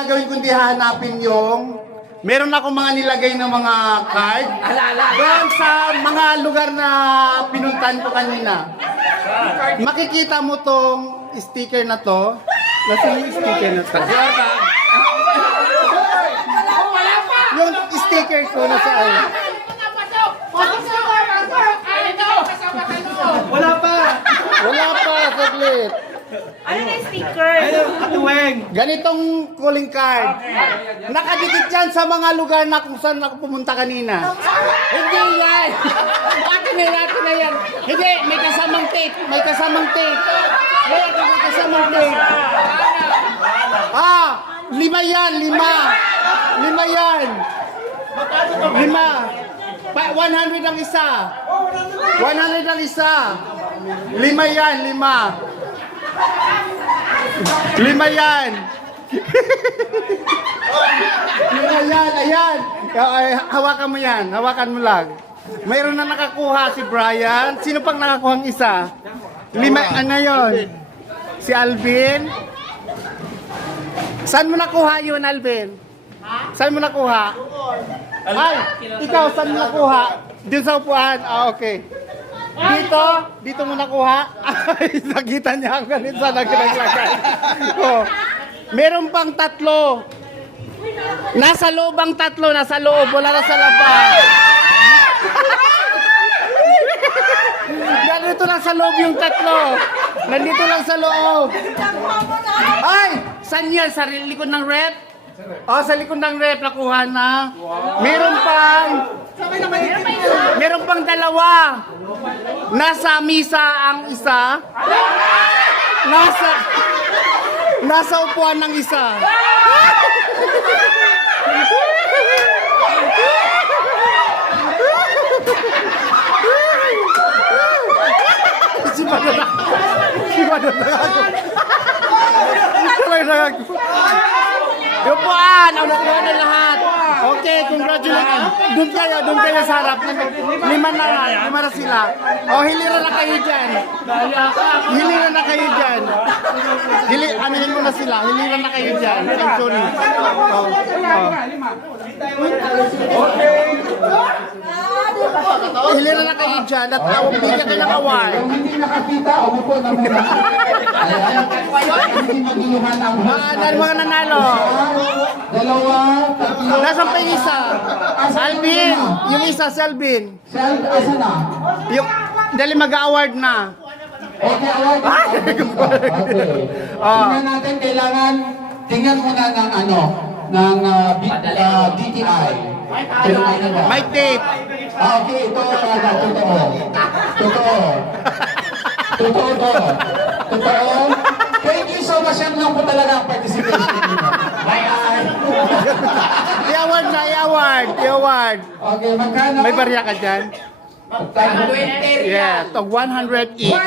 gagawin kundi hahanapin yung meron ako mga nilagay na mga card doon sa mga lugar na pinuntahan ko kanina. Makikita mo tong sticker na to. Nasaan yung sticker na to? Yung sticker ko nasaan? Wala pa! Wala pa, saglit. Ano na yung sticker? Katuweng! Ganitong calling card. Nakadikit yan sa mga lugar na kung saan ako pumunta kanina. Hindi yan. Atin na yan. Hindi, may kasamang tape. May kasamang tape. May kasamang tape. Ah, 5 yan, 5. 5 yan. 5. 100 ang isa. 100 ang isa. 5 yan, 5. 5 yan. 5 yan, ayan. Hawakan mo yan, hawakan mo lang. Mayroon na nakakuha si Brian. Sino pang nakakuha ang isa? 5, ano yun? Si Alvin. Saan mo nakuha yun, Alvin? Saan mo nakuha? Ay, ikaw, saan mo nakuha? Doon sa upuan? Ah, okay. Dito mo nakuha? Ay, nakita niya ang ganit sa naglagay. Oh. Meron pang 3. Nasa loob ang 3, nasa loob, wala na sa labas. Nandito lang sa loob yung 3. Nandito lang sa loob. Ay, saan yan? Sa likod ng rep? Oh, sa likod ng rep nakuha na. Meron pang 2. Nasa misa ang isa. Nasa upuan ng isa. Si Madonna ako. Upuan! Ang nakuha na lahat. Okay, congratulations. Doon kayo sa harap. 5 na sila. O, hilira na kayo dyan. Hilira na kayo dyan. Anuhin mo na sila. Hilira na kayo dyan. I'm sorry. Hilira na kayo dyan. At bigyan kayo ng award. Kung hindi nakakita, umupo na muna. Ayan. Hindi mag-iluhan ang Mga nanalo. 2, 3. Nasaan pa yung isa? Alvin. Yung isa si Alvin. Sel, asa na? Yung, dali mag-award na. Okay, award. Okay. Tingnan natin, tingnan muna ng DTI. May tape. Okay, ito totoo. Totoo. Thank you so much. Yan lang po talaga ang participation nito. Bye-bye. I-award. Okay, magkano? May barya ka dyan? Yeah, to 100 each. 100!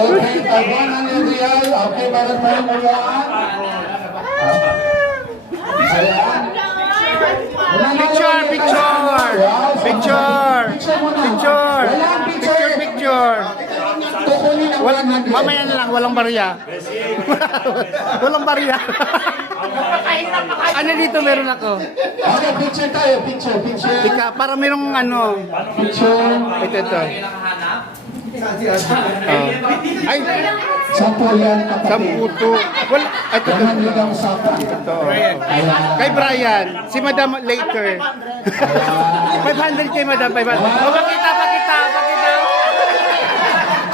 Okay, 100 real. Okay, meron pa rin muluan. Ayan. Picture. Kukunin ang 100. Mamaya na lang, walang barya. Walang barya. Ano dito meron ako? Okay, picture tayo. Picture. Ika, para merong ano. Picture. Ito. Ay, 10 yan, kapatid. 10. Wala. Ito. 100 ang usapan. Ito. Ayan. Kay Brian, si Madam later. 500 kay Madam, 500. O, pakita.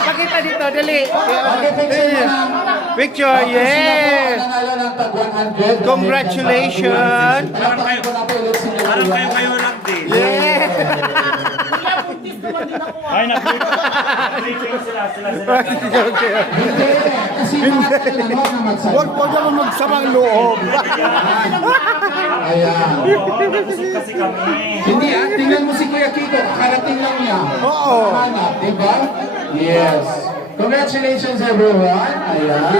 Pakita dito, dali. Okay, picture mo na. Picture, yes. Nanalo ng tag 100. Congratulations. Parang kayo lang din. Yeah. Ay, nag-greeting sila. Okay. Hindi, kasi mga kailangan na magsabi. Huwag naman magsamang loob. Ayan. Busog kasi kami. Hindi tingnan mo si Kuya Kiko, karating lang niya. Oo. Hanap, diba? Yes. Congratulations everyone. Ayan.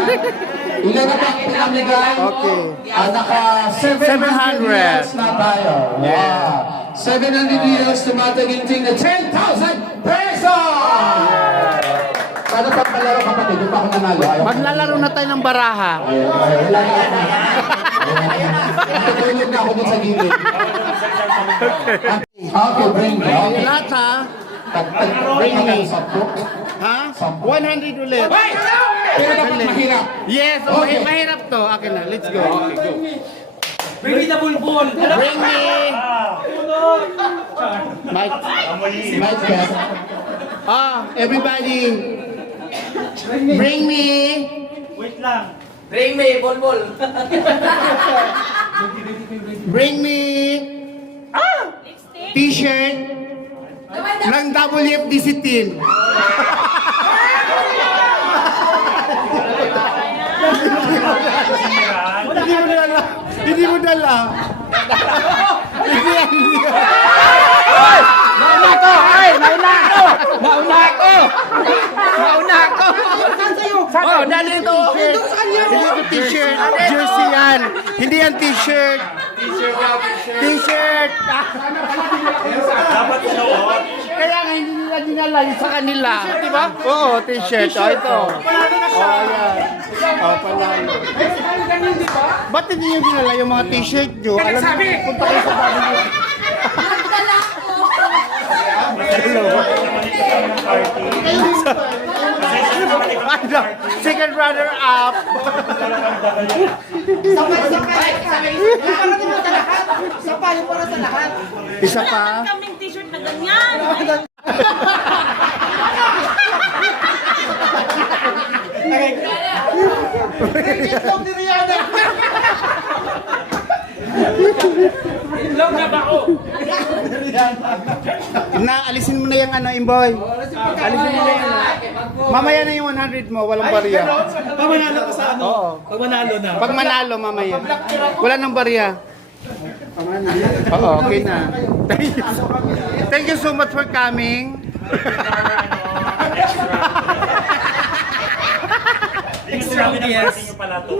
Ilan na ba ang pinamigay? Okay. Naka 700 reals na tayo. Wow. 700 reals tumating the 10,000 pesos! Paano pag malaro kapatid? Yung pa ako nanalo. Ayaw. Maglalaro na tayo ng baraha. Ayun, wala na ako. Tutulog na ako dun sa gilid. Okay, bring me. Okay. Lahat ha? Bring me. Sampo. Ha? 100 ulit. Pero dapat mahirap. Yes, okay. Mahirap to. Okay na, let's go. Okay, go. Bring me the bulbul. Bring me. Mike. Nice guess. Everybody. Bring me. Wait lang. Bring me, Bolbol. Bring me. T-shirt ng WFDC team. Hindi mo dala. Hindi mo dala. Hindi yan. Nauna ko! Ay! Nauna ako! Nauna ako! Nauna ako! Oh, dali ito. Hindi ito t-shirt. Jersey yan. Hindi yan t-shirt. T-shirt. Dapat suot. Kaya nga hindi nila dinala yung sa kanila. Di ba? Oo, t-shirt. Oh, ito. Oh, yan. Oh, panalo. Ba't hindi nyo dinala yung mga t-shirt nyo? Alam mo, punta kayo sa bago nyo. Ano? Second runner up. Isa pa. Kaming t-shirt na ganyan. Alisin mo na yung ano, Imboy. Alisin mo na yung mamaya na yung 100 mo, walang barya. Pag manalo ka sa ano? Oo. Pag manalo na. Pag manalo mamaya. Wala nang barya. Oo, okay na. Thank you so much for coming. Hindi ko sinabi na party nyo pala to.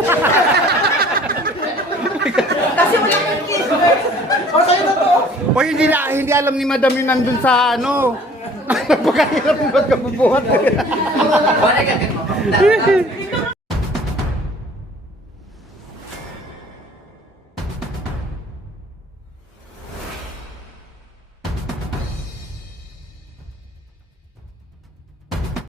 O hindi alam ni Madam yung nandun sa ano. Napakahirap magkabubuhat.